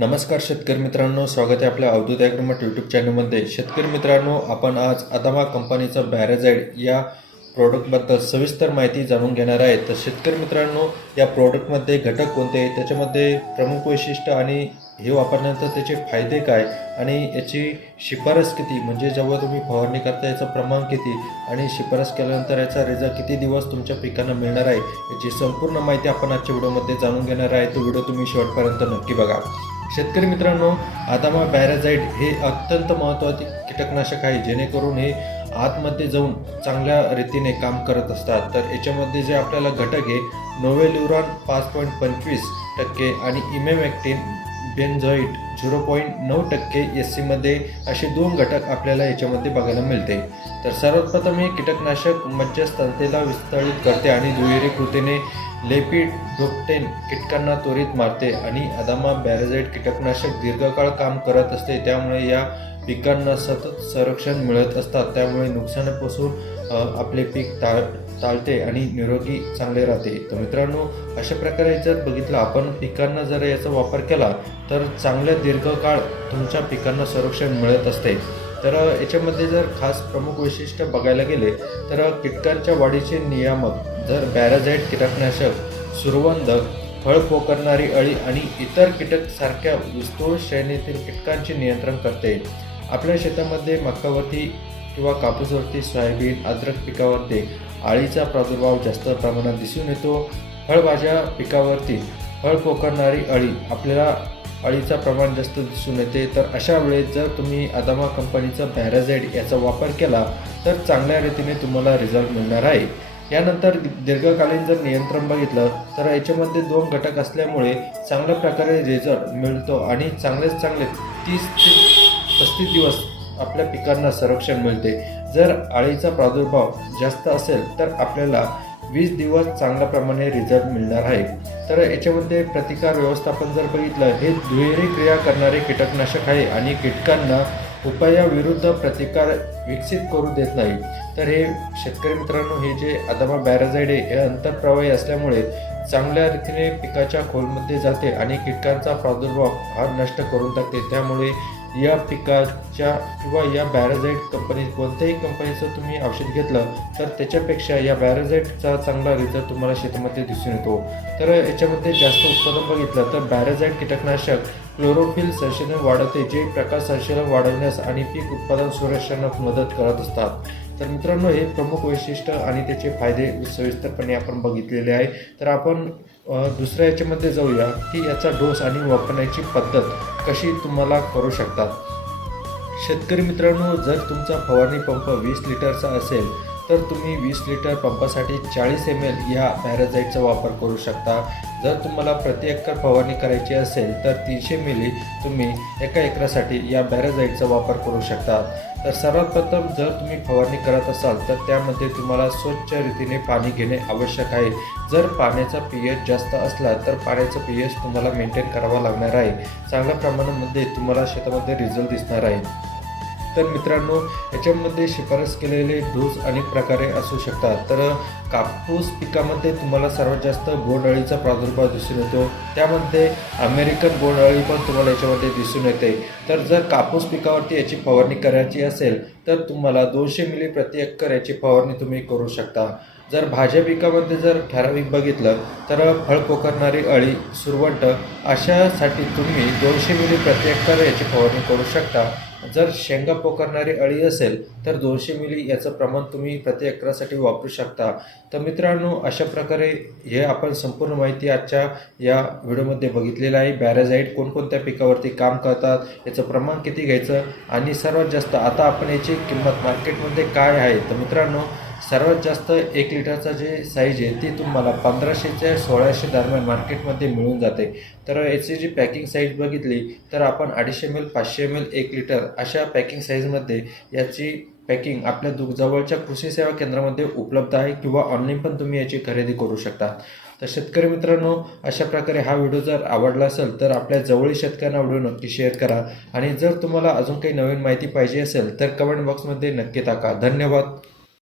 नमस्कार शेतकरी मित्रांनो, स्वागत आहे आपल्या अवधूत ॲग्रोमार्ट यूट्यूब चॅनलमध्ये. शेतकरी मित्रांनो, आपण आज अदामा कंपनीचा बॅराझाईड या प्रॉडक्टबद्दल सविस्तर माहिती जाणून घेणार आहे. तर शेतकरी मित्रांनो, या प्रॉडक्टमध्ये घटक कोणते, त्याच्यामध्ये प्रमुख वैशिष्ट्य आणि हे वापरल्यानंतर त्याचे फायदे काय आणि याची शिफारस किती, म्हणजे जेव्हा तुम्ही फवारणी करता याचं प्रमाण किती आणि शिफारस केल्यानंतर याचा रिझल्ट किती दिवस तुमच्या पिकांना मिळणार आहे, याची संपूर्ण माहिती आपण आजच्या व्हिडिओमध्ये जाणून घेणार आहे. तो व्हिडिओ तुम्ही शेवटपर्यंत नक्की बघा. शेतकरी मित्रांनो, अदामा बॅराझाईड हे अत्यंत महत्त्वाचे कीटकनाशक आहे, जेणेकरून हे आतमध्ये जाऊन चांगल्या रीतीने काम करत असतात. तर याच्यामध्ये जे आपल्याला घटक आहे, नोवेल्युरॉन 5.25% आणि इमेमॅक्टिन बेन्झोइट 0.9% SC असे 2 घटक आपल्याला याच्यामध्ये बघायला मिळते. तर सर्वप्रथम हे कीटकनाशक मज्जातंतूला विस्तारित करते आणि दुहेरी कृतीने लेपिडोप्टेन कीटकांना त्वरित मारते. आणि अदामा बॅराझाईड कीटकनाशक दीर्घकाळ काम करत असते, त्यामुळे या पिकांना सतत संरक्षण मिळत असतात. त्यामुळे नुकसानापासून आपले पीक टाळते आणि निरोगी चांगले राहते. तर मित्रांनो, अशा प्रकारे जर बघितलं आपण, पिकांना जर याचा वापर केला तर चांगल्या दीर्घकाळ तुमच्या पिकांना संरक्षण मिळत असते. तर याच्यामध्ये जर खास प्रमुख वैशिष्ट्य बघायला गेले तर कीटकांच्या वाढीचे नियामक, जर बॅराझाईड कीटकनाशक सुरवंद, फळ पोखरणारी अळी आणि इतर कीटक सारख्या विस्तृत श्रेणीतील कीटकांचे नियंत्रण करते. आपल्या शेतामध्ये मकावरती किंवा कापूसवरती, सोयाबीन, अद्रक पिकावरती अळीचा प्रादुर्भाव जास्त प्रमाणात दिसून येतो. फळभाज्या पिकावरती फळ पोखरणारी अळी, आपल्याला अळीचा प्रमाण जास्त दिसून येते. तर अशा वेळेस जर तुम्ही अदामा कंपनीचा बॅराझाईड याचा वापर केला तर चांगल्या रीतीने तुम्हाला रिझल्ट मिळणार आहे. यानंतर दीर्घकालीन जर नियंत्रण बघितलं तर याच्यामध्ये 2 घटक असल्यामुळे चांगल्या प्रकारे रिझल्ट मिळतो आणि चांगले 30 ते 35 दिवस आपल्या पिकांना संरक्षण मिळते. जर अळीचा प्रादुर्भाव जास्त असेल तर आपल्याला 20 दिवस चांगल्या प्रमाणे रिझल्ट मिळणार आहे. तर याच्यामध्ये प्रतिकार व्यवस्थापन जर बघितलं, हे दुहेरी क्रिया करणारे कीटकनाशक आहे आणि कीटकांना उपायाविरुद्ध प्रतिकार विकसित करू देत नाही. तर हे शेतकरी मित्रांनो, हे जे अदामा बॅराझाईड आहे हे अंतर्प्रवाही असल्यामुळे चांगल्या रीतीने पिकाच्या खोलमध्ये जाते आणि कीटकांचा प्रादुर्भाव हा नष्ट करून टाकते. त्यामुळे या पिकाच्या किंवा या बॅराझाईड कंपनी, कोणत्याही कंपनीचं तुम्ही औषध घेतलं तर त्याच्यापेक्षा या बॅराझाईडचा चांगला रिझल्ट तुम्हाला शेतामध्ये दिसून येतो. तर याच्यामध्ये जास्त उत्पादन बघितलं तर बॅराझाईड कीटकनाशक क्लोरोफिल संशोधन वाढवते, जे प्रकाश संश्लेषण वाढवण्यास आणि पीक उत्पादन सुरक्षणास मदत करत असतात. तर मित्रांनो, हे प्रमुख वैशिष्ट्य आणि त्याचे फायदे सविस्तरपणे आपण बघितलेले आहे. तर आपण दुसऱ्या याच्यामध्ये जाऊया की याचा डोस आणि वापरण्याची पद्धत कशी तुम्हाला करू शकतात. शेतकरी मित्रांनो, जर तुमचा फवारणी पंप 20 लिटरचा असेल तर तुम्ही 20 लिटर पंपासाठी 40 ml या बॅराझाईडचा वापर करू शकता. जर तुम्हाला प्रति एकर फवारणी करायची असेल तर 300 मिली तुम्ही एका एकरासाठी या बॅराझाईडचा वापर करू शकता. तर सर्वात प्रथम जर तुम्ही फवारणी करत असाल तर त्यामध्ये तुम्हाला स्वच्छ रीतीने पाणी घेणे आवश्यक आहे. जर पाण्याचा pH जास्त असला तर पाण्याचा pH तुम्हाला मेंटेन करावा लागणार आहे. चांगल्या प्रमाणामध्ये तुम्हाला शेतामध्ये रिझल्ट दिसणार आहे. तर मित्रांनो, याच्यामध्ये शिफारस केलेले डोस अनेक प्रकारे असू शकतात. तर कापूस पिकामध्ये तुम्हाला सर्वात जास्त बोंडअळीचा प्रादुर्भाव दिसून येतो, त्यामध्ये अमेरिकन बोंडअळी पण तुम्हाला याच्यामध्ये दिसून येते. तर जर कापूस पिकावरती याची फवारणी करायची असेल तर तुम्हाला 200 मिली प्रति एकर याची फवारणी तुम्ही करू शकता. जर भाज्या पिकामध्ये जर ठराविक बघितलं तर फळ पोखरणारी अळी, सुरवंट अशासाठी तुम्ही 200 मिली प्रति एकर याची फवारणी करू शकता. जर शेंगा पोखरणारी अळी असेल तर 200 मिली याचं प्रमाण तुम्ही प्रति एकरासाठी वापरू शकता. तर मित्रांनो, अशा प्रकारे हे आपण संपूर्ण माहिती आजच्या या व्हिडिओमध्ये बघितलेलं आहे. बॅराझाईड कोणकोणत्या पिकावरती काम करतात, याचं प्रमाण किती घ्यायचं आणि सर्वात जास्त आता आपण याची किंमत मार्केटमध्ये काय आहे. तर मित्रांनो, सर्वात जास्त 1 लिटरचा जे साईज आहे ती तुम्हाला 1500 ते 1600 दरम्यान मार्केटमध्ये मिळून जाते. तर याची जी पॅकिंग साईज बघितली तर आपण 250 ml, 500 ml, 1 लिटर अशा पॅकिंग साईजमध्ये याची पॅकिंग आपल्या जवळच्या कृषी सेवा केंद्रामध्ये उपलब्ध आहे किंवा ऑनलाईन पण तुम्ही याची खरेदी करू शकता. तर शेतकरी मित्रांनो, अशा प्रकारे हा व्हिडिओ जर आवडला असेल तर आपल्या जवळील शेतकऱ्यांना व्हिडिओ नक्की शेअर करा आणि जर तुम्हाला अजून काही नवीन माहिती पाहिजे असेल तर कमेंट बॉक्समध्ये नक्की टाका. धन्यवाद.